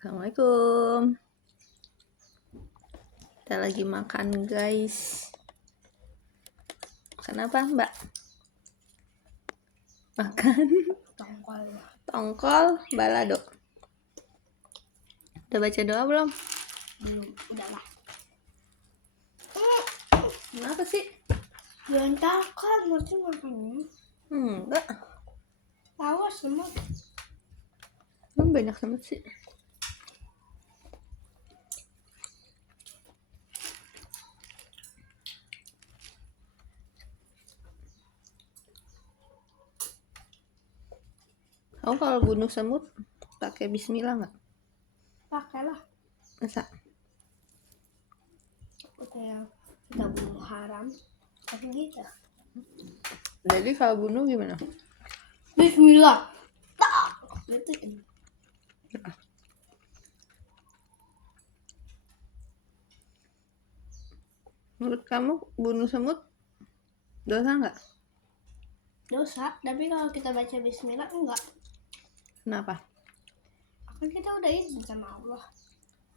Assalamualaikum. Kita lagi makan, guys. Kenapa, Mbak? Makan tongkol balado. Udah baca doa belum? Belum, udahlah. Kenapa sih? Berantakan nanti makannya. Enggak. Awas semua. Emang banyak semut sih. Kamu kalau bunuh semut pakai bismillah nggak? Pakailah. Masa? Kayak kita bunuh haram. Tapi gitu. Jadi kalau bunuh gimana? Bismillah. Tak. Gitu. Menurut kamu bunuh semut dosa nggak? Dosa. Tapi kalau kita baca Bismillah enggak. Kenapa? Kan kita udah izin sama Allah.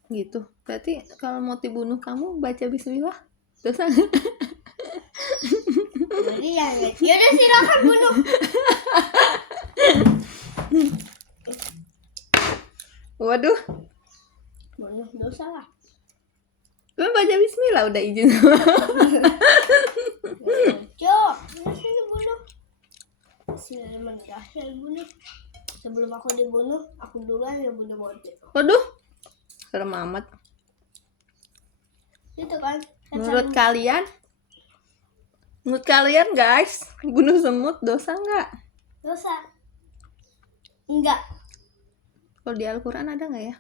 Gitu. Berarti kalau mau dibunuh kamu baca bismillah dosa nggak? Jadi ya udah silakan bunuh. Waduh. Bunuh dosa lah. Kamu baca bismillah udah izin sama. Cok, sini bunuh. Bismillahirrahmanirrahim bunuh. Sebelum aku dibunuh, aku duluan yang bunuh bocil. Waduh. Serem amat. Itu kan. Menurut kalian guys, bunuh semut dosa nggak? Dosa. Enggak. Kalau di Al-Quran ada nggak ya?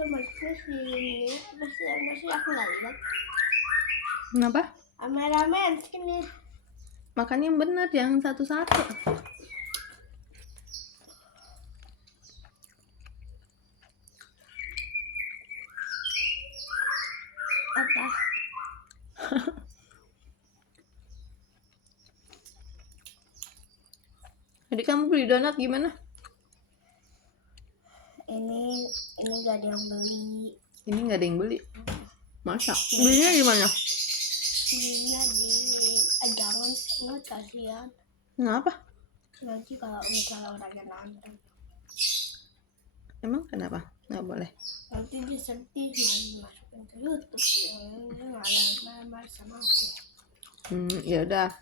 Masih aku nggak lihat. Kenapa? Kameramen sini. Makan yang benar, jangan satu-satu. Apa? Jadi kamu beli donat gimana? Ini gak ada yang beli. Ini nggak ada yang beli. Masa? Belinya di mana? Belinya di jangan nggak kasihan. Kenapa? Nanti kalau misalnya orangnya nonton. Emang kenapa? Nggak boleh. Nanti dia sedih masukin ke YouTube. Dia nggak marah sama aku. Ya udah.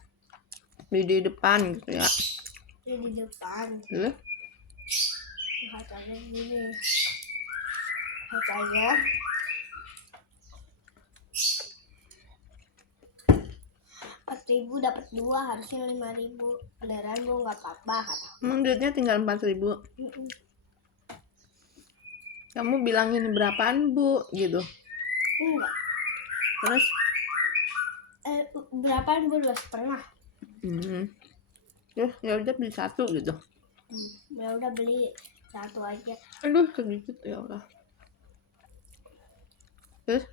Beli di depan gitu ya. Dia di depan. Katanya gini. Katanya 4.000 dapat 2, harusnya 5.000. Beneran gue nggak apa-apa kata. Emang duitnya tinggal 4.000. Kamu bilangin berapaan bu gitu. Enggak. Terus Berapaan bu? 2,5. Terus ya udah beli satu gitu. Ya udah beli satu aja. Aduh sedikit ya Allah. Terus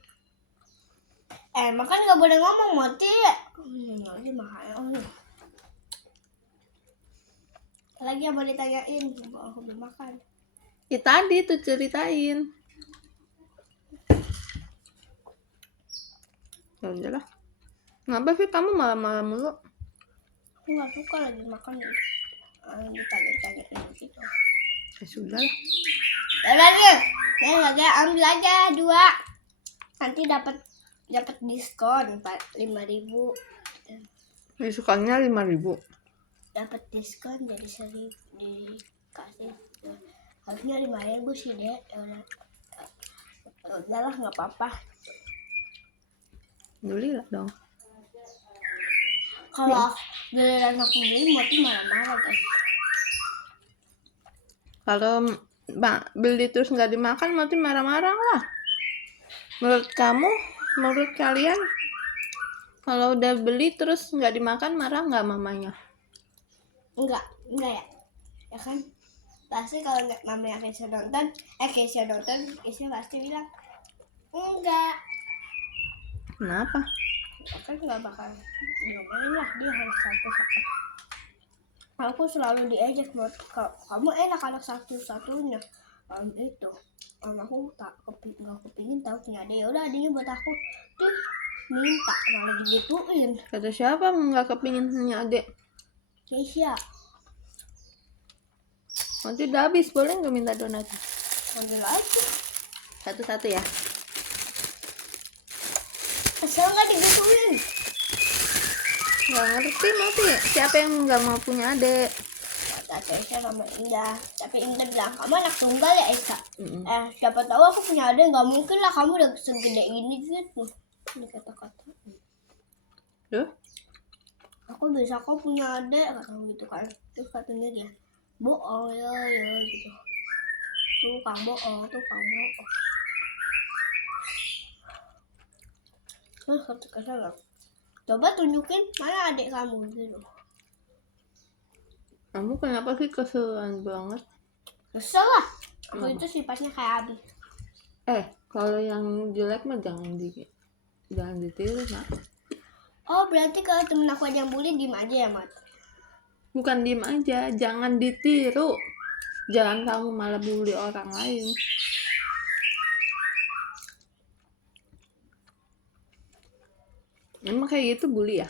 Makan nggak boleh ngomong mati. Aja makan. Lagi yang mau ditanyain, aku belum makan. ya tadi tuh ceritain. Ya udahlah. Ngapa sih kamu malam-malam mulu? Aku nggak suka lagi makan ditanya-tanyain gitu. Ya sudah lah. Ya lagi, aja ambil aja 2. Nanti dapat diskon 5.000. Diskonnya 5.000. Dapat diskon jadi 1.000 dikasih. Harusnya 5.000 sih deh. Udahlah nggak apa-apa. Belilah dong. Kalau giliran aku beli mati marah-marah guys. Kalau beli terus nggak dimakan mati marah-marah lah. Menurut kalian kalau udah beli terus nggak dimakan marah nggak mamanya? Enggak ya. Ya kan? Pasti kalau mamanya Keisha nonton, Keisha pasti bilang enggak. Kenapa? Kan nggak bakal diomelin lah, dia harus sampai Aku selalu diejek, kamu enak anak satu-satunya. Itu aku tak nggak kepingin tahu punya adik. Ya udah, adiknya buat aku tuh minta malah digituin. Kata siapa nggak kepingin punya adik? Keisha Nanti udah habis, boleh nggak minta donat? ambil aja, Satu-satu ya. asal nggak digituin. Nggak ngerti nanti siapa yang nggak mau punya adik. Kata Keisha sama Indah, tapi Indah bilang kamu anak tunggal ya Esa. Mm-mm. Siapa tahu aku punya adik, nggak mungkin lah kamu udah segede ini gitu. Ini kata-kata. Duh, Aku bisa kok punya adik, kata gitu kan. Terus katanya dia bohong ya gitu. Tukang bohong. Terus kata Keisha, coba tunjukin mana adik kamu gitu. kamu kenapa sih keseruan banget? Kesel lah. Aku Kenapa? itu sifatnya kayak Abi. Kalau yang jelek mah jangan ditiru, nak. Oh berarti kalau temen aku aja yang bully, diem aja ya Mat? Bukan diem aja, jangan ditiru. Jangan kamu malah bully orang lain. Emang kayak gitu bully ya?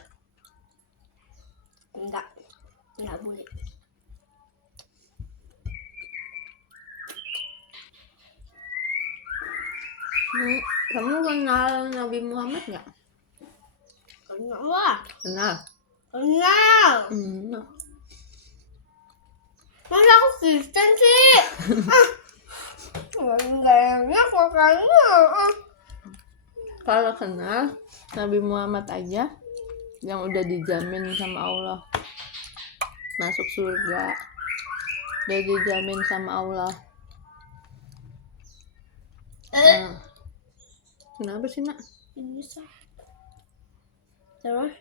Enggak bully. Kamu kenal Nabi Muhammad nggak? Kenal lah. Kenal. Kenal. Masa aku Kristen sih? Enggak enak makanya. Kalau kenal Nabi Muhammad aja yang udah dijamin sama Allah masuk surga, udah dijamin sama Allah. Kenapa sih, nak? Ini sah. Terus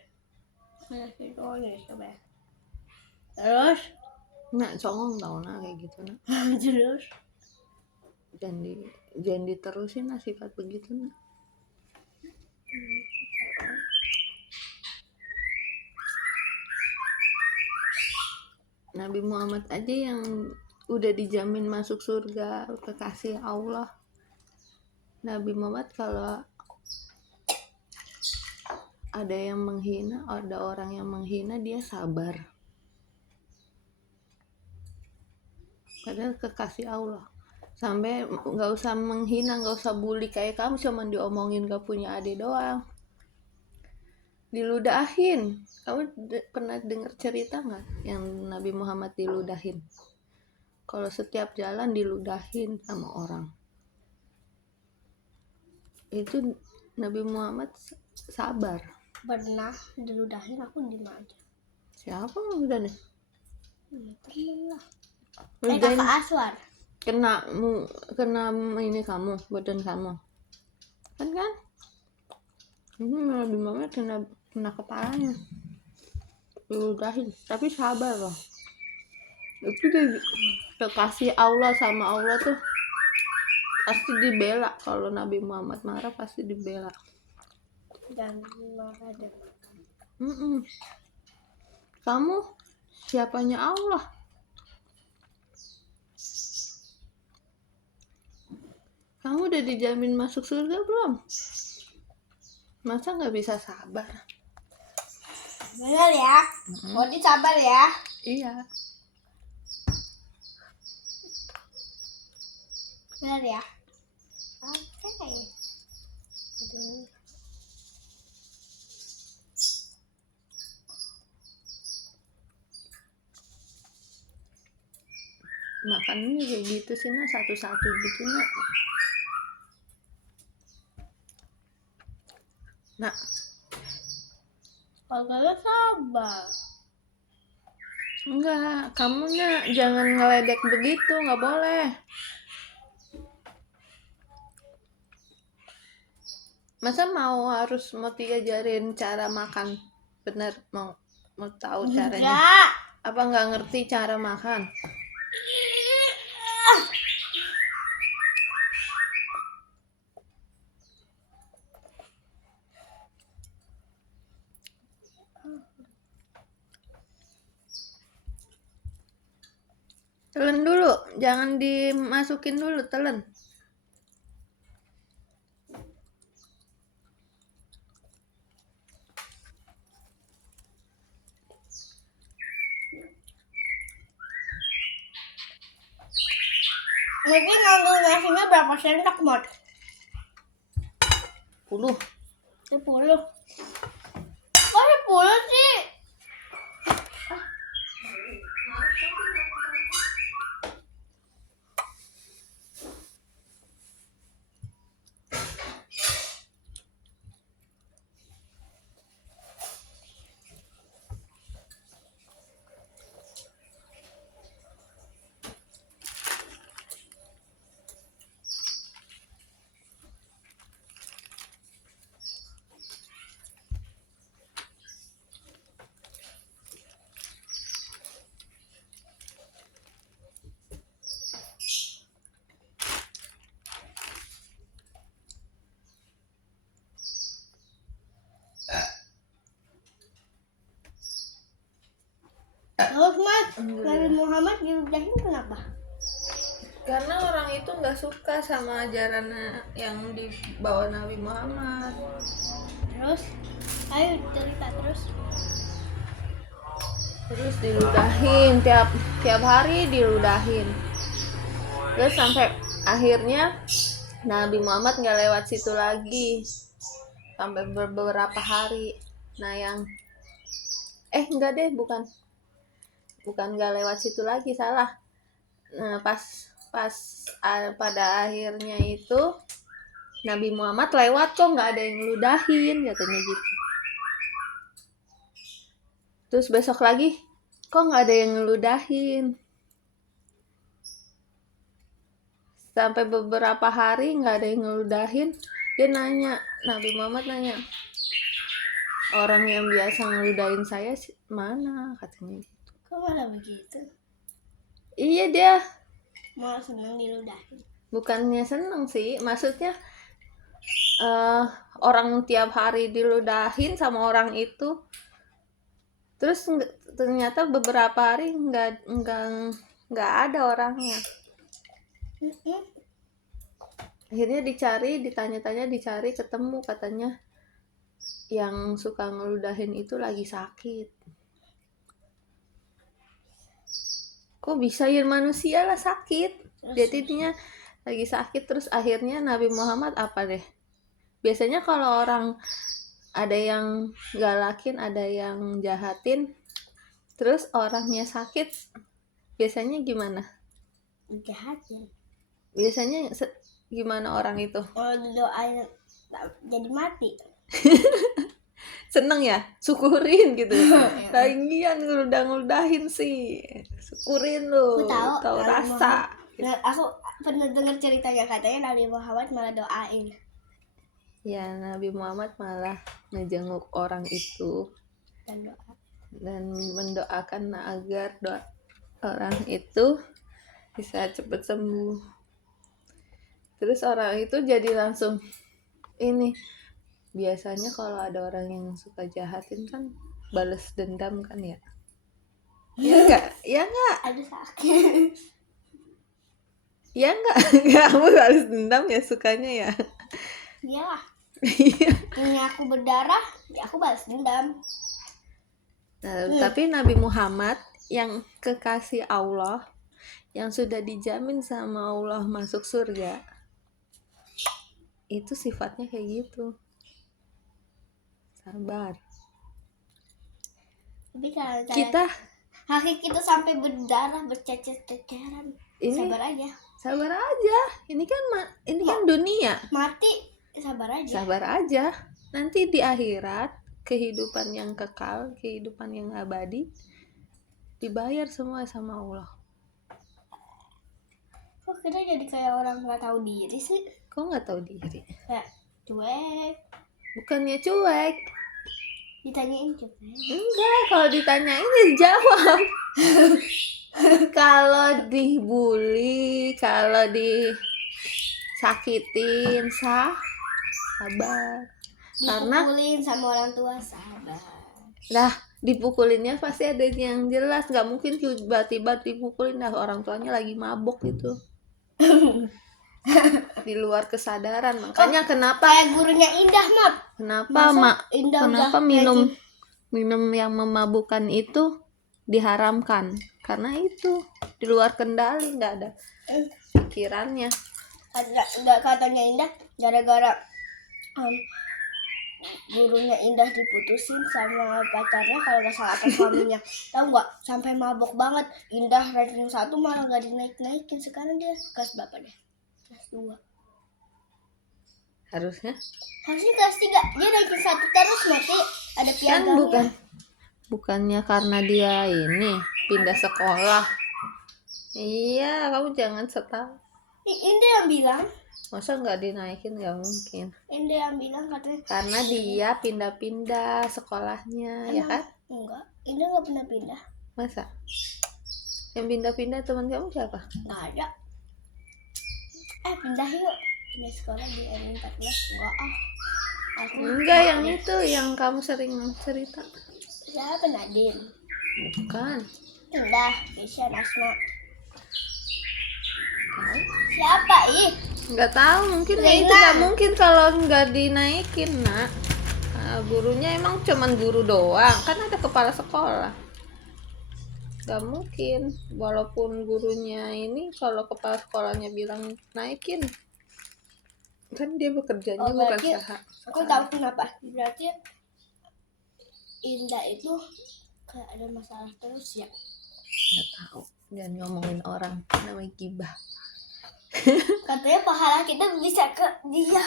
mana videonya coba. Terus Nak songong tau nak kayak gitu, nak. terus Jangan diterusin lah sifat begitu, nak. Nabi Muhammad aja yang udah dijamin masuk surga, kekasih Allah. Nabi Muhammad kalau ada yang menghina, ada orang yang menghina, dia sabar. Padahal kekasih Allah. Sampai nggak usah menghina, nggak usah bully kayak kamu, cuman diomongin gak punya adik doang. Diludahin. Kamu pernah dengar cerita nggak yang Nabi Muhammad diludahin? Kalau setiap jalan diludahin sama orang. Itu Nabi Muhammad sabar. pernah diludahin aku diem aja. Siapa yang udah nih? Temen lah. Ludahin Kakak Aswar. kena ini kamu, badan kamu. Kan? Ini Nabi Muhammad kena kepalanya. Diludahin, tapi sabar loh. Itu dia kekasih Allah sama Allah tuh pasti dibela. Kalau Nabi Muhammad marah pasti dibela. Dan marah dan Kamu siapanya Allah? Kamu udah dijamin masuk surga belum? Masa nggak bisa sabar? benar ya. Modi sabar ya. Iya. Benar ya. Oke. Makannya kayak gitu sih, nak, satu-satu gitu, nak. Nak, Kalau sabar. enggak, kamu nak jangan ngeledek begitu, nggak boleh. Masa mau diajarin cara makan bener, mau tahu caranya? Enggak. Apa nggak ngerti cara makan? Telan dulu, jangan dimasukin dulu, telan. Mungkin ngambil nasinya berapa sendok, Mot? 10. 10. Kok 10 sih? Terus, Mat, Nabi Muhammad diludahin kenapa? Karena orang itu nggak suka sama ajaran yang dibawa Nabi Muhammad. Terus, ayo cerita terus. Terus diludahin tiap hari diludahin. Terus sampai akhirnya Nabi Muhammad nggak lewat situ lagi sampai beberapa hari. Nah yang enggak deh, bukan nggak lewat situ lagi, salah. Nah pas pada akhirnya itu Nabi Muhammad lewat kok nggak ada yang ngeludahin, katanya gitu. Terus besok lagi kok nggak ada yang ngeludahin. Sampai beberapa hari nggak ada yang ngeludahin. Dia nanya, Nabi Muhammad nanya, orang yang biasa ngeludahin saya mana, katanya gitu. Kok malah begitu? Iya, dia Malah seneng diludahin. bukannya seneng sih, maksudnya orang tiap hari diludahin sama orang itu, terus ternyata beberapa hari nggak ada orangnya. Akhirnya ditanya-tanya, ketemu, katanya yang suka ngeludahin itu lagi sakit. Kok bisa ya, manusia lah sakit. Jadi dia lagi sakit. Terus akhirnya Nabi Muhammad apa deh, biasanya kalau orang ada yang galakin, ada yang jahatin, terus orangnya sakit, biasanya gimana? Jahatin. Biasanya gimana orang itu? Kalau didoain jadi mati. Seneng ya, syukurin gitu. Lagian ngeludahin sih, syukurin lu, tahu rasa. Nah, aku pernah dengar ceritanya, katanya Nabi Muhammad malah doain. Ya, Nabi Muhammad malah ngejenguk orang itu dan mendoakan agar orang itu bisa cepat sembuh. Terus orang itu jadi langsung ini, biasanya kalau ada orang yang suka jahatin kan balas dendam kan ya? Ya enggak? Ada sakit. Ya enggak? Kamu balas dendam ya, sukanya ya? Iyalah. Punya aku berdarah, ya aku balas dendam. Tapi Nabi Muhammad yang kekasih Allah, yang sudah dijamin sama Allah masuk surga, itu sifatnya kayak gitu, sabar. Tapi kalau Kita kaki kita sampai berdarah, bercecer-ceceran, sabar aja. Ini kan dunia, mati, sabar aja. Nanti di akhirat, kehidupan yang kekal, kehidupan yang abadi, dibayar semua sama Allah. Kok kita jadi kayak orang nggak tahu diri sih? Kok nggak tahu diri? Kayak cuek. Bukannya cuek. Ditanyain cuek. Enggak, kalau ditanyain dijawab. Kalau dibully, kalau disakitin, sabar. Dipukulin sama orang tua, sabar. Lah, dipukulinnya pasti ada yang jelas, nggak mungkin tiba-tiba dipukulin dah orang tuanya lagi mabok gitu. Di luar kesadaran, makanya kenapa Kayak gurunya Indah, Mat. Masa mak Indah kenapa udah minum yang memabukkan itu diharamkan, karena itu di luar kendali, nggak ada pikirannya. nggak katanya Indah gara-gara gurunya Indah diputusin sama pacarnya kalau nggak salah atau suaminya. Tahu nggak, sampai mabok banget. Indah ranking 1 malah nggak dinaik-naikin. Sekarang dia kelas berapa deh? Kelas 2. Harusnya Kelas 3. Dia ranking 1 terus, nanti ada kan piagamnya. bukannya karena dia ini pindah sekolah. Iya, kamu jangan setah. Indah yang bilang, Masa nggak dinaikin? Nggak mungkin. Indah yang bilang katanya. Karena dia pindah-pindah sekolahnya, ya kan? Enggak, Indah nggak pernah pindah. Masa? Yang pindah-pindah teman kamu siapa? Nggak ada. Pindah yuk. Pindah sekolah di M14. Enggak Enggak, yang itu yang kamu sering cerita. Siapa, Nadine? Bukan. Indah, Keisha, Asma. Tahu? Siapa ih? Nggak tahu, mungkin ya itu Lena. nggak mungkin kalau nggak dinaikin, nak. Gurunya emang cuman guru doang, kan ada kepala sekolah. Nggak mungkin, walaupun gurunya ini kalau kepala sekolahnya bilang naikin, kan dia bekerjanya Oh, bukan berarti sah. aku tahu kenapa. Berarti Indah itu kayak ada masalah terus ya. Nggak tahu, jangan ngomongin orang, namanya gibah. Katanya pahala kita bisa ke dia.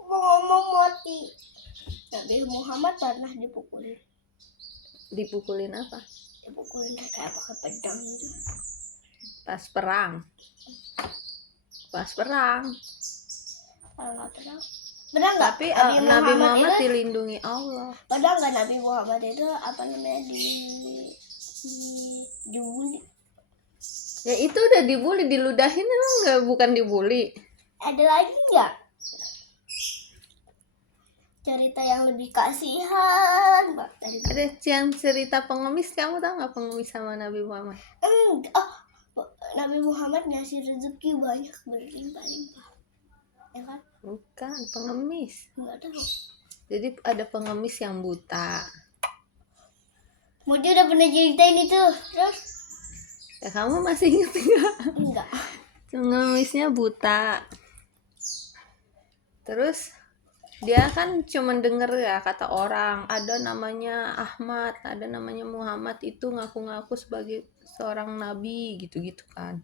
Mau ngomong mati. Nabi Muhammad pernah dipukulin. Dipukulin apa? Dipukulin kayak pakai pedang gitu. Pas perang. Nggak tahu. Benar nggak? Tapi Nabi Muhammad dilindungi Allah. Padahal nggak Nabi Muhammad itu apa namanya dibully. Ya itu udah dibully, diludahin emang nggak, bukan dibully. Ada lagi nggak cerita yang lebih kasihan Mbak dari Ada yang cerita pengemis, kamu tahu nggak pengemis sama Nabi Muhammad? Nabi Muhammad ngasih rezeki banyak berlimpah-limpah, ya kan? Bukan, pengemis. Nggak tahu. Jadi ada pengemis yang buta. Mudi udah pernah ceritain itu, terus? Ya kamu masih ingat nggak? Enggak. Pengemisnya buta. Terus dia kan cuma denger ya kata orang, ada namanya Ahmad, ada namanya Muhammad, itu ngaku-ngaku sebagai seorang nabi gitu-gitu kan.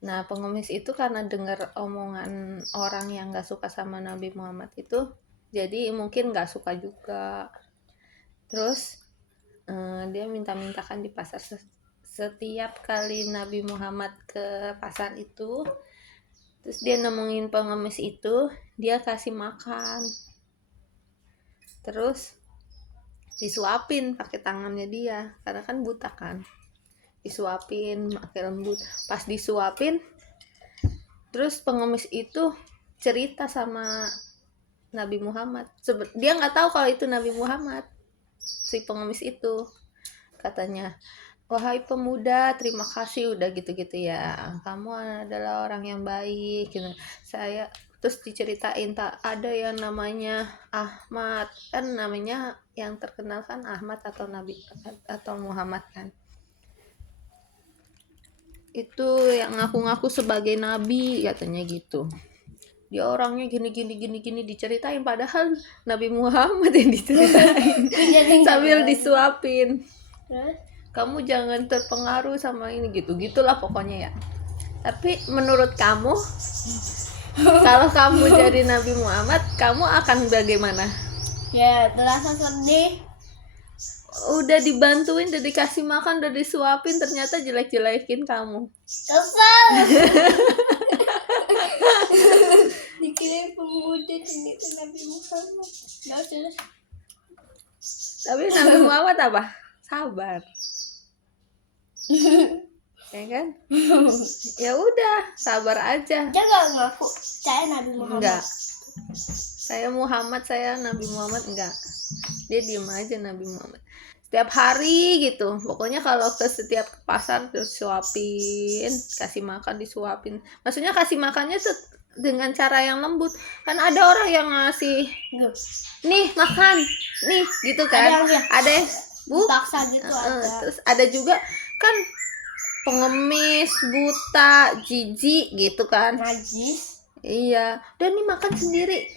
Nah, pengemis itu karena dengar omongan orang yang gak suka sama Nabi Muhammad itu, jadi mungkin gak suka juga. Terus dia minta-mintakan di pasar. Setiap kali Nabi Muhammad ke pasar itu, terus dia nemuin pengemis itu, dia kasih makan. Terus disuapin pakai tangannya dia, karena kan buta kan. Disuapin pakai lembut. Pas disuapin, terus pengemis itu cerita sama Nabi Muhammad. Dia nggak tahu kalau itu Nabi Muhammad. Si pengemis itu katanya, wahai pemuda, terima kasih udah gitu-gitu ya, kamu adalah orang yang baik gitu. Saya terus diceritain, tak ada yang namanya Ahmad, kan namanya yang terkenal kan Ahmad atau Nabi atau Muhammad kan, itu yang ngaku-ngaku sebagai nabi katanya gitu. Dia orangnya gini diceritain, padahal Nabi Muhammad yang diceritain sambil disuapin. Kamu jangan terpengaruh sama ini gitulah pokoknya ya. Tapi menurut kamu, kalau kamu jadi Nabi Muhammad, kamu akan bagaimana? Ya, terasa sedih. Udah dibantuin, udah dikasih makan, udah disuapin, ternyata jelek-jelekin kamu. Kesal. Dikira pemuda, ternyata Nabi Muhammad. Terus. Tapi Nabi Muhammad apa? Sabar. Ya kan? Ya udah, sabar aja. Dia nggak ngaku saya Nabi Muhammad. Enggak. Saya Muhammad, saya Nabi Muhammad enggak. Dia diem aja Nabi Muhammad. Setiap hari gitu. Pokoknya kalau ke setiap pasar disuapin, kasih makan disuapin. Maksudnya kasih makannya tuh dengan cara yang lembut. Kan ada orang yang ngasih, nih makan, nih gitu kan. Ada yang paksa gitu ada. Terus ada juga kan pengemis, buta, jijik gitu kan. Najis. Iya, dan nih makan sendiri.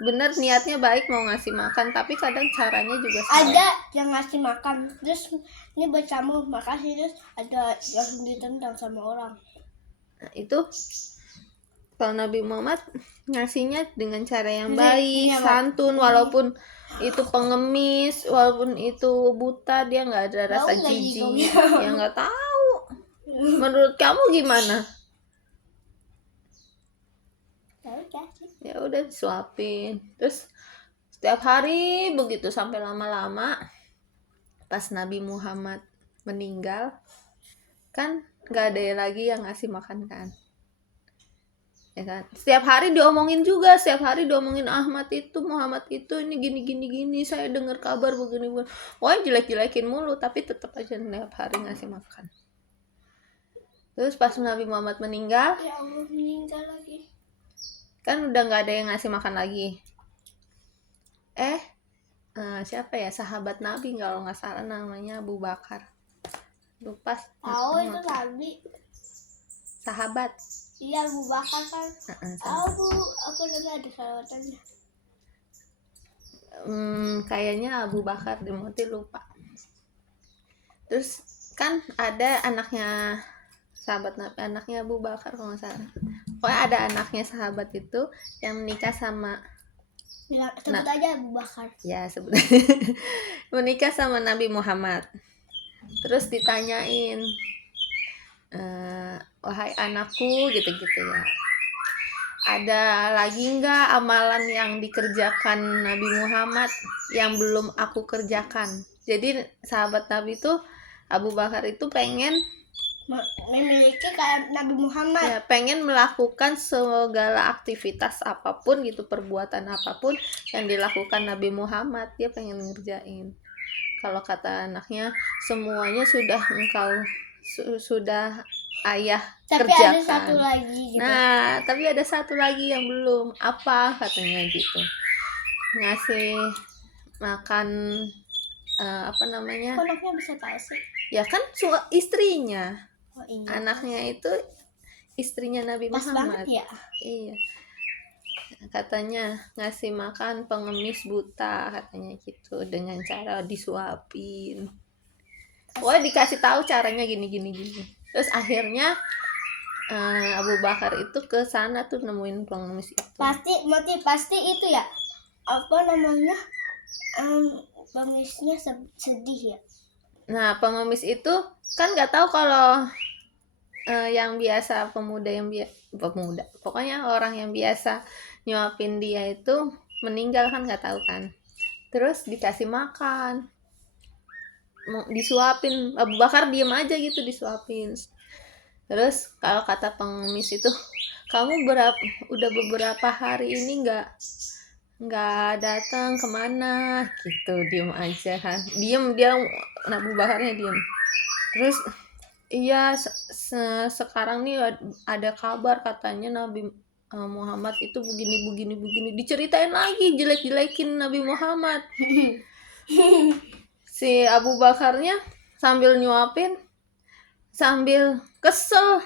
Bener niatnya baik mau ngasih makan, tapi kadang caranya juga salah. Ada yang ngasih makan, terus ini buat kamu, makasih, terus ada yang ditendang sama orang. Nah, itu kalau Nabi Muhammad ngasihnya dengan cara yang baik, santun, walaupun itu pengemis, walaupun itu buta, dia nggak ada rasa jijik. Ya nggak tahu. Menurut kamu gimana? Ya udah disuapin. Terus setiap hari begitu sampai lama-lama pas Nabi Muhammad meninggal kan nggak ada lagi yang ngasih makan kan. Ya kan? Setiap hari diomongin juga, setiap hari diomongin Muhammad itu ini gini, saya dengar kabar begini. Wah, jelek-jelekin mulu, tapi tetap aja setiap hari ngasih makan. Terus pas Nabi Muhammad meninggal, ya Allah, meninggal lagi. Kan udah nggak ada yang ngasih makan lagi. Siapa ya, sahabat Nabi kalau nggak salah namanya Abu Bakar. Lupa. Itu Nabi. Sahabat. Iya, Abu Bakar kan. Aku dengar ada sahabatannya. Kayaknya Abu Bakar dimoti lupa. Terus kan ada anaknya sahabat Nabi, anaknya Abu Bakar kalau nggak salah. Pokoknya ada anaknya sahabat itu yang menikah sama sebut aja Abu Bakar. Ya, sebut. Menikah sama Nabi Muhammad. Terus ditanyain, wahai anakku, gitu-gitu ya. Ada lagi nggak amalan yang dikerjakan Nabi Muhammad yang belum aku kerjakan? Jadi sahabat Nabi itu Abu Bakar itu pengen memiliki kayak Nabi Muhammad. Ya, pengen melakukan segala aktivitas apapun gitu, perbuatan apapun yang dilakukan Nabi Muhammad, dia pengen ngerjain. Kalau kata anaknya, semuanya sudah engkau sudah ayah tapi kerjakan. Ada satu lagi gitu. Nah, tapi ada satu lagi yang belum. Apa katanya gitu? Ngasih makan apa namanya? Anaknya bisa tahu sih? Ya kan istrinya. Oh, iya. Anaknya itu istrinya Nabi Pas Muhammad. Banget ya? Iya. Katanya ngasih makan pengemis buta, katanya gitu, dengan cara disuapin. Wah, dikasih tahu caranya gini. Terus akhirnya Abu Bakar itu ke sana tuh nemuin pengemis itu. Pasti itu ya. Apa namanya? Pengemisnya sedih ya. Nah, pengemis itu kan nggak tahu kalau yang biasa pemuda, pokoknya orang yang biasa nyuapin dia itu meninggal kan, nggak tahu kan. Terus dikasih makan, disuapin, Abu Bakar diem aja gitu disuapin. Terus kalau kata pengemis itu, kamu udah beberapa hari ini nggak datang kemana gitu, diem aja kan, diem dia, Abu Bakarnya diem. Terus iya, sekarang nih ada kabar katanya Nabi Muhammad itu begini, diceritain lagi, jelek-jelekin Nabi Muhammad. Si Abu Bakarnya sambil nyuapin, sambil kesel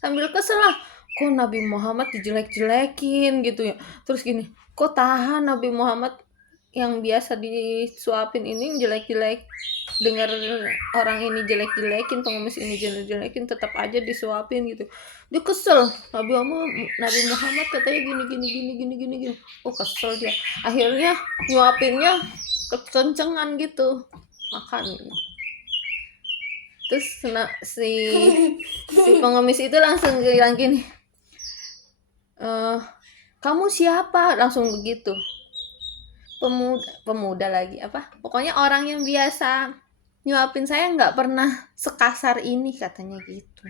lah, kok Nabi Muhammad dijelek-jelekin gitu ya. Terus gini, kok tahan Nabi Muhammad yang biasa disuapin ini jelek-jelek, dengar orang ini jelek-jelekin, pengemis ini jelek-jelekin, tetap aja disuapin gitu. Dia kesel, Nabi Muhammad katanya gini. Oh, kesel dia. Akhirnya nyuapinnya kekencengan gitu, makan. Terus si pengemis itu langsung bilang gini, kamu siapa? Langsung begitu. Pemuda lagi apa? Pokoknya orang yang biasa nyuapin saya nggak pernah sekasar ini, katanya gitu.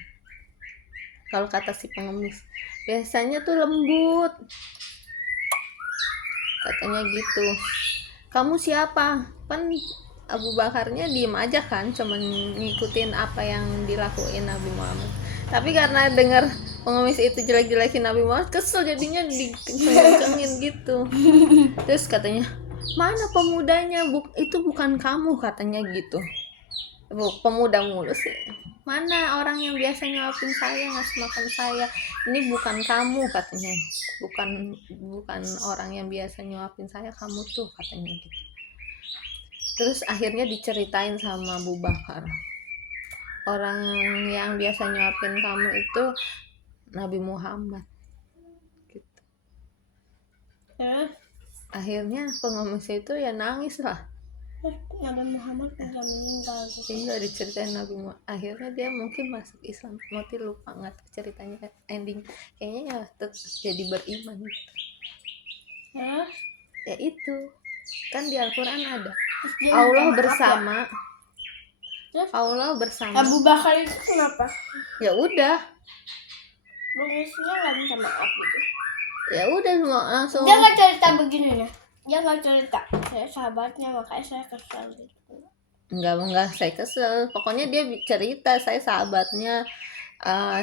Kalau kata si pengemis, biasanya tuh lembut. katanya gitu. Kamu siapa? Kan Abu Bakarnya diem aja kan, cuman ngikutin apa yang dilakuin Nabi Muhammad. Tapi karena dengar pengemis itu jelek-jelekin Nabi Muhammad, kesel jadinya dikenceng-kencengin gitu. Terus katanya, mana pemudanya? Itu bukan kamu, katanya gitu. Pemuda mulu sih. Mana orang yang biasa nyuapin saya, ngasih makan saya? Ini bukan kamu, katanya. Bukan orang yang biasa nyuapin saya, kamu tuh, katanya gitu. Terus akhirnya diceritain sama Abu Bakar, orang yang biasa nyuapin kamu itu Nabi Muhammad gitu. Akhirnya pengemis itu ya nangis lah. Nabi Muhammad udah meninggal gitu. Iya, diceritain Nabi Muhammad. Akhirnya dia mungkin masuk Islam. Mati lupa nggak tahu ceritanya ending. Kayaknya ya tetap jadi beriman gitu. Ya itu kan di Al-Quran ada Allah bersama. Allah bersama. Abu Bakar itu kenapa? Ya udah. Pengemisnya nggak minta maaf gitu. Ya udah langsung. Dia nggak cerita begini nih. Dia nggak cerita. Saya sahabatnya makanya saya kesal gitu. Enggak saya kesel. Pokoknya dia cerita, saya sahabatnya.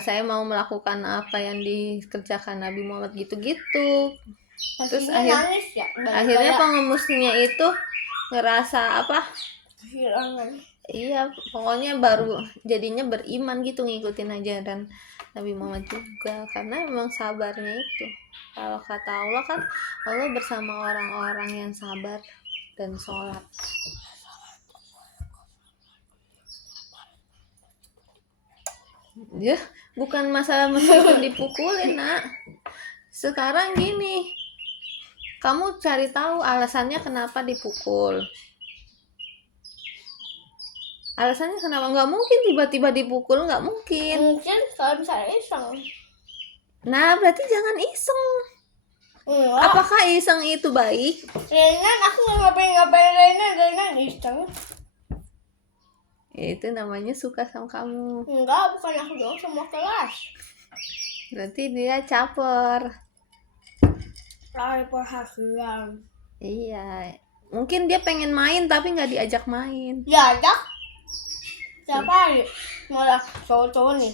Saya mau melakukan apa yang dikerjakan Nabi Muhammad gitu-gitu. Terus nangis ya. Akhirnya pengemisnya itu ngerasa apa? Kehilangan. Iya, pokoknya baru jadinya beriman gitu, ngikutin ajaran Nabi Muhammad juga, karena memang sabarnya itu. Kalau kata Allah kan, Allah bersama orang-orang yang sabar dan sholat. Ya, bukan masalah meskipun dipukulin, nak. Sekarang gini, kamu cari tahu alasannya kenapa dipukul. Alasannya kenapa? Nggak mungkin tiba-tiba dipukul, nggak mungkin. Mungkin kalau misalnya iseng. Nah, berarti jangan iseng. Enggak. Apakah iseng itu baik? Renan, aku nggak ngapain Renan iseng. Ya, itu namanya suka sama kamu. Enggak, bukan aku doang, semua kelas. Berarti dia caper. Lari perhatian. Iya, mungkin dia pengen main tapi nggak diajak main. Ya, ajak. Tiap hari malah cowok-cowok nih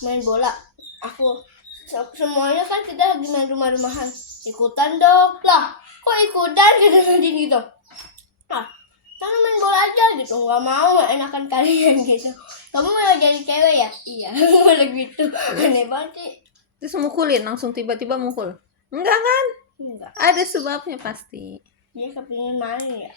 main bola. Aku semuanya kan kita lagi main rumah-rumahan. Ikutan dong lah. Kok ikutan gitu. Nah, kita main bola aja gitu. Nggak mau, enakan kalian gitu. Kamu mau jadi cewek ya? Iya. Malah gitu. Aneh banget sih. Terus mukulin, langsung tiba-tiba mukul. Enggak kan? Enggak. Ada sebabnya pasti. Dia kepingin main ya. Iya.